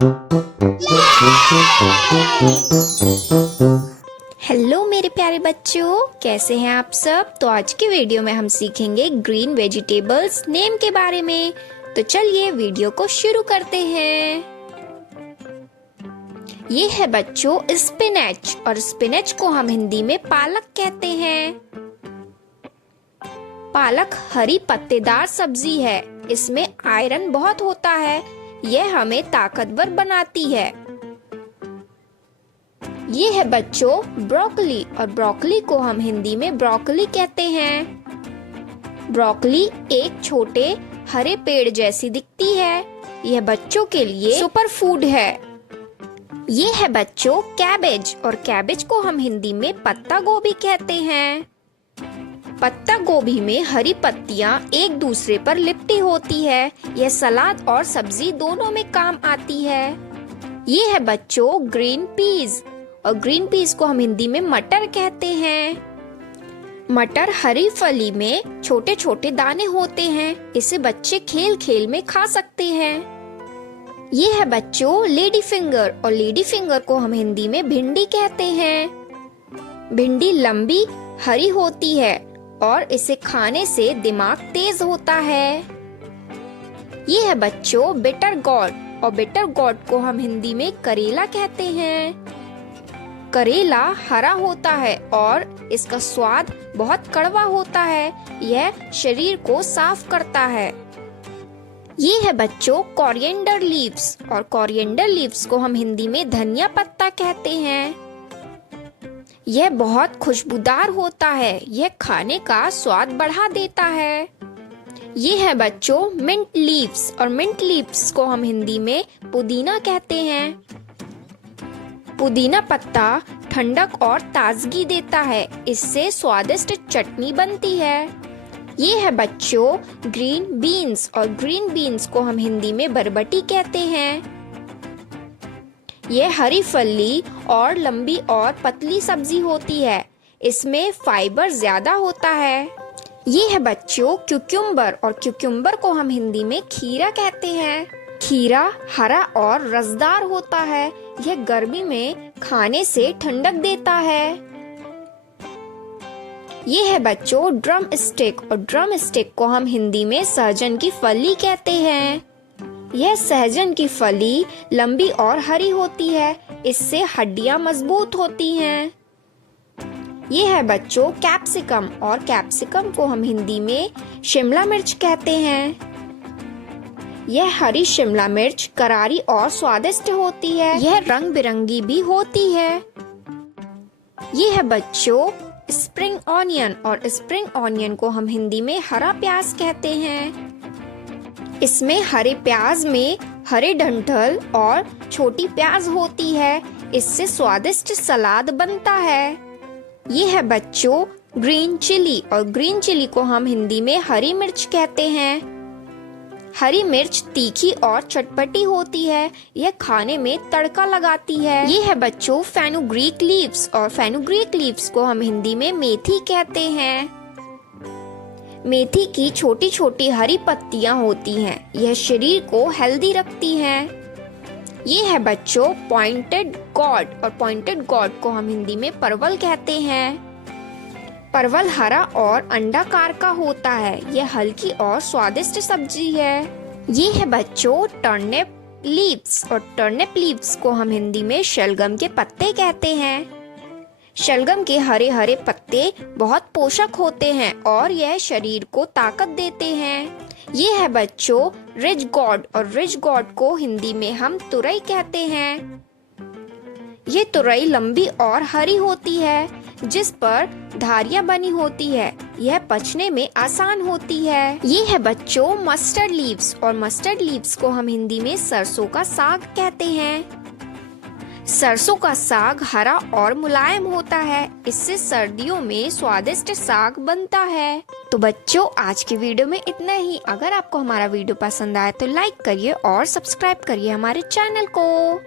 Hello मेरे प्यारे बच्चों, कैसे हैं आप सब। तो आज की वीडियो में हम सीखेंगे ग्रीन वेजिटेबल्स नेम के बारे में। तो चलिए वीडियो को शुरू करते हैं। ये है बच्चों स्पिनच, और स्पिनच को हम हिंदी में पालक कहते हैं। पालक हरी पत्तेदार सब्जी है। इसमें आयरन बहुत होता है। यह हमें ताकतवर बनाती है। ये है बच्चों ब्रोकली, और ब्रोकली को हम हिंदी में ब्रोकली कहते हैं। ब्रोकली एक छोटे हरे पेड़ जैसी दिखती है। यह बच्चों के लिए सुपर फूड है। ये है बच्चों कैबेज, और कैबेज को हम हिंदी में पत्ता गोभी कहते हैं। पत्ता गोभी में हरी पत्तियां एक दूसरे पर लिपटी होती है। यह सलाद और सब्जी दोनों में काम आती है। ये है बच्चों ग्रीन पीज, और ग्रीन पीस को हम हिंदी में मटर कहते हैं। मटर हरी फली में छोटे छोटे दाने होते हैं। इसे बच्चे खेल खेल में खा सकते हैं। ये है बच्चों लेडी फिंगर, और लेडी फिंगर को हम हिंदी में भिंडी कहते हैं। भिंडी लंबी हरी होती है, और इसे खाने से दिमाग तेज होता है। ये है बच्चों बिटर गॉर्ड, और बिटर गॉर्ड को हम हिंदी में करेला कहते हैं। करेला हरा होता है और इसका स्वाद बहुत कड़वा होता है। यह शरीर को साफ करता है। ये है बच्चों कोरिएंडर लीव्स, और कोरिएंडर लीव्स को हम हिंदी में धनिया पत्ता कहते हैं। यह बहुत खुशबूदार होता है। यह खाने का स्वाद बढ़ा देता है। ये है बच्चों मिंट लीव्स, और मिंट लीव्स को हम हिंदी में पुदीना कहते हैं। पुदीना पत्ता ठंडक और ताजगी देता है। इससे स्वादिष्ट चटनी बनती है। ये है बच्चों ग्रीन बीन्स, और ग्रीन बीन्स को हम हिंदी में बरबटी कहते हैं। यह हरी फली और लंबी और पतली सब्जी होती है। इसमें फाइबर ज्यादा होता है। ये है बच्चों क्यूक्यूम्बर, और क्यूक्यूम्बर को हम हिंदी में खीरा कहते हैं। खीरा हरा और रसदार होता है। यह गर्मी में खाने से ठंडक देता है। ये है बच्चों ड्रम स्टिक, और ड्रम स्टिक को हम हिंदी में सहजन की फली कहते हैं। यह सहजन की फली लंबी और हरी होती है। इससे हड्डियां मजबूत होती हैं। ये है बच्चों कैप्सिकम, और कैप्सिकम को हम हिंदी में शिमला मिर्च कहते हैं। यह हरी शिमला मिर्च करारी और स्वादिष्ट होती है। यह रंग बिरंगी भी होती है। ये है बच्चों स्प्रिंग ऑनियन, और स्प्रिंग ऑनियन को हम हिंदी में हरा प्याज कहते हैं। इसमें हरे प्याज में हरे डंठल और छोटी प्याज होती है। इससे स्वादिष्ट सलाद बनता है। ये है बच्चों ग्रीन चिली, और ग्रीन चिली को हम हिंदी में हरी मिर्च कहते हैं। हरी मिर्च तीखी और चटपटी होती है। यह खाने में तड़का लगाती है। ये है बच्चों फेनुग्रीक लीव्स, और फेनुग्रीक लीव्स को हम हिंदी में मेथी कहते हैं। मेथी की छोटी छोटी हरी पत्तियां होती हैं। यह शरीर को हेल्दी रखती हैं। ये है बच्चों पॉइंटेड गॉर्ड, और पॉइंटेड गॉर्ड को हम हिंदी में परवल कहते हैं। परवल हरा और अंडाकार का होता है। यह हल्की और स्वादिष्ट सब्जी है। ये है बच्चों टर्निप लीव्स, और टर्निप लीव्स को हम हिंदी में शलगम के पत्ते कहते हैं। शलगम के हरे हरे पत्ते बहुत पोषक होते हैं, और यह शरीर को ताकत देते हैं। ये है बच्चों रिज गॉर्ड, और रिज गॉर्ड को हिंदी में हम तुरई कहते हैं। ये तुरई लंबी और हरी होती है, जिस पर धारियां बनी होती है। यह पचने में आसान होती है। ये है बच्चों मस्टर्ड लीव्स, और मस्टर्ड लीव्स को हम हिंदी में सरसों का साग कहते हैं। सरसों का साग हरा और मुलायम होता है। इससे सर्दियों में स्वादिष्ट साग बनता है। तो बच्चों आज की वीडियो में इतना ही। अगर आपको हमारा वीडियो पसंद आए तो लाइक करिए और सब्सक्राइब करिए हमारे चैनल को।